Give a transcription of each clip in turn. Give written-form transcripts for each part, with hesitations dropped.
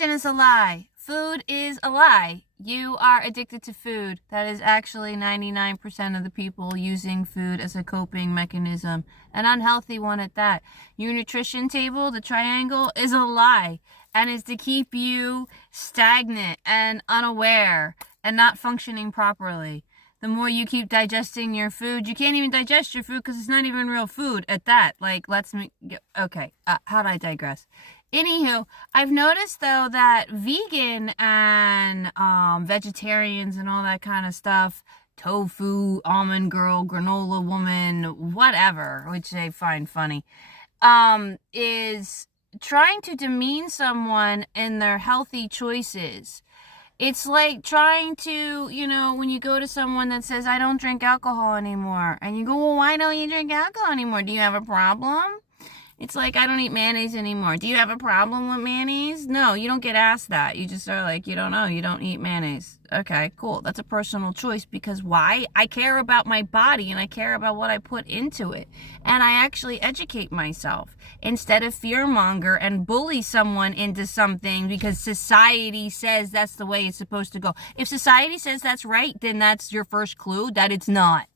Is a lie. Food is a lie. You are addicted to food. That is actually 99% of the people using food as a coping mechanism, an unhealthy one at that. Your nutrition table, the triangle, is a lie and is to keep you stagnant and unaware and not functioning properly. The more you keep digesting your food, you can't even digest your food because it's not even real food at that. Like, okay, how'd I digress? Anywho, I've noticed though that vegan and vegetarians and all that kind of stuff, tofu, almond girl, granola woman, whatever, which I find funny, is trying to demean someone in their healthy choices. It's like trying to, when you go to someone that says, I don't drink alcohol anymore, and you go, well, why don't you drink alcohol anymore? Do you have a problem? It's like, I don't eat mayonnaise anymore. Do you have a problem with mayonnaise? No, you don't get asked that. You just are like, you don't know. You don't eat mayonnaise. Okay, cool. That's a personal choice because why? I care about my body and I care about what I put into it. And I actually educate myself instead of fearmonger and bully someone into something because society says that's the way it's supposed to go. If society says that's right, then that's your first clue that it's not.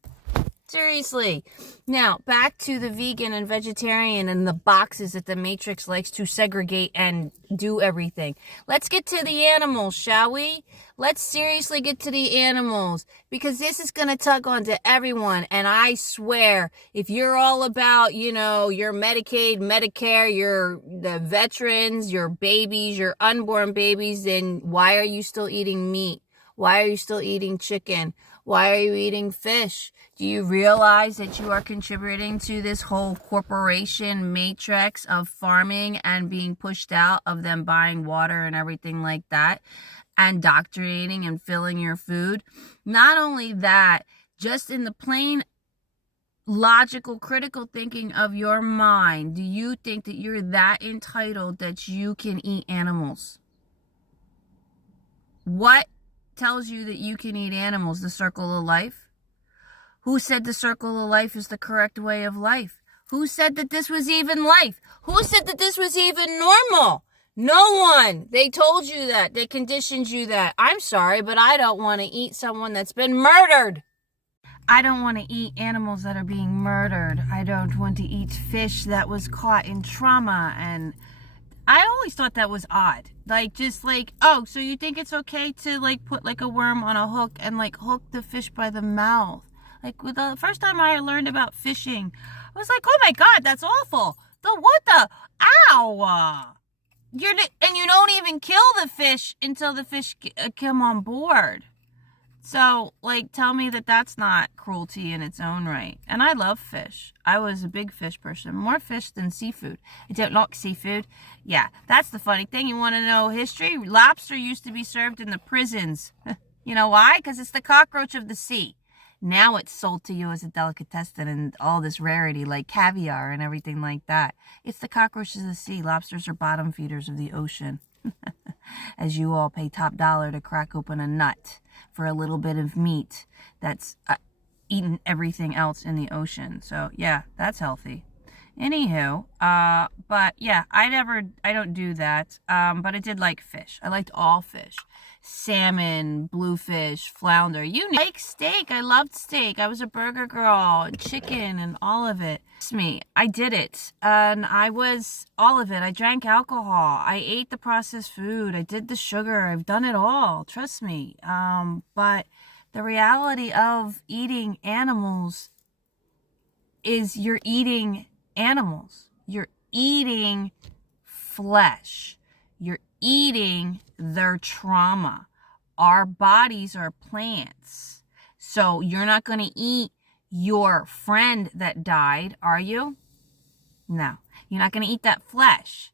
Seriously. Now, back to the vegan and vegetarian and the boxes that the Matrix likes to segregate and do everything. Let's get to the animals, shall we? Let's seriously get to the animals because this is going to tug on to everyone. And I swear, if you're all about, your Medicaid, Medicare, the veterans, your babies, your unborn babies, then why are you still eating meat? Why are you still eating chicken? Why are you eating fish? Do you realize that you are contributing to this whole corporation matrix of farming and being pushed out of them buying water and everything like that and doctrinating and filling your food? Not only that, just in the plain logical, critical thinking of your mind, do you think that you're that entitled that you can eat animals? What tells you that you can eat animals? The circle of life? Who said the circle of life is the correct way of life? Who said that this was even life? Who said that this was even normal? No one. They told you that. They conditioned you that. I'm sorry, but I don't want to eat someone that's been murdered. I don't want to eat animals that are being murdered. I don't want to eat fish that was caught in trauma. And I always thought that was odd. Oh, so you think it's okay to put a worm on a hook and hook the fish by the mouth? With the first time I learned about fishing, I was like, oh my God, that's awful. Ow. And you don't even kill the fish until the fish come on board. So, tell me that that's not cruelty in its own right. And I love fish. I was a big fish person. More fish than seafood. I don't like seafood. Yeah, that's the funny thing. You want to know history? Lobster used to be served in the prisons. You know why? Because it's the cockroach of the sea. Now it's sold to you as a delicatessen and all this rarity like caviar and everything like that. It's the cockroaches of the sea. Lobsters are bottom feeders of the ocean. As you all pay top dollar to crack open a nut for a little bit of meat that's eaten everything else in the ocean. So yeah, that's healthy. Anywho, but yeah, I don't do that. But I did like fish. I liked all fish. Salmon, bluefish, flounder. Like steak. I loved steak. I was a burger girl, and chicken and all of it. Trust me, I did it. And I was all of it. I drank alcohol. I ate the processed food. I did the sugar. I've done it all. Trust me. But the reality of eating animals is you're eating animals. You're eating flesh. You're eating their trauma. Our bodies are plants. So you're not going to eat your friend that died, are you? No. You're not going to eat that flesh.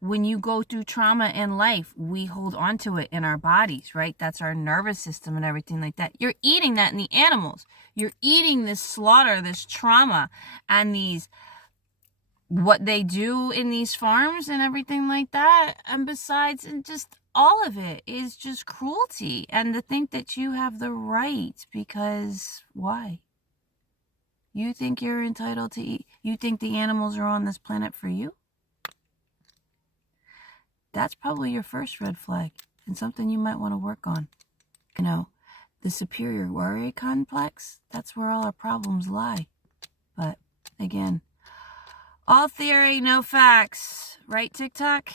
When you go through trauma in life, we hold on to it in our bodies, right? That's our nervous system and everything like that. You're eating that in the animals. You're eating this slaughter, this trauma, and what they do in these farms and everything like that. And besides, and just all of it is just cruelty. And to think that you have the right, because why? You think you're entitled to eat? You think the animals are on this planet for you? that's probably your first red flag and something you might want to work on. You know, the superiority complex, that's where all our problems lie. But again, all theory, no facts. Right, TikTok?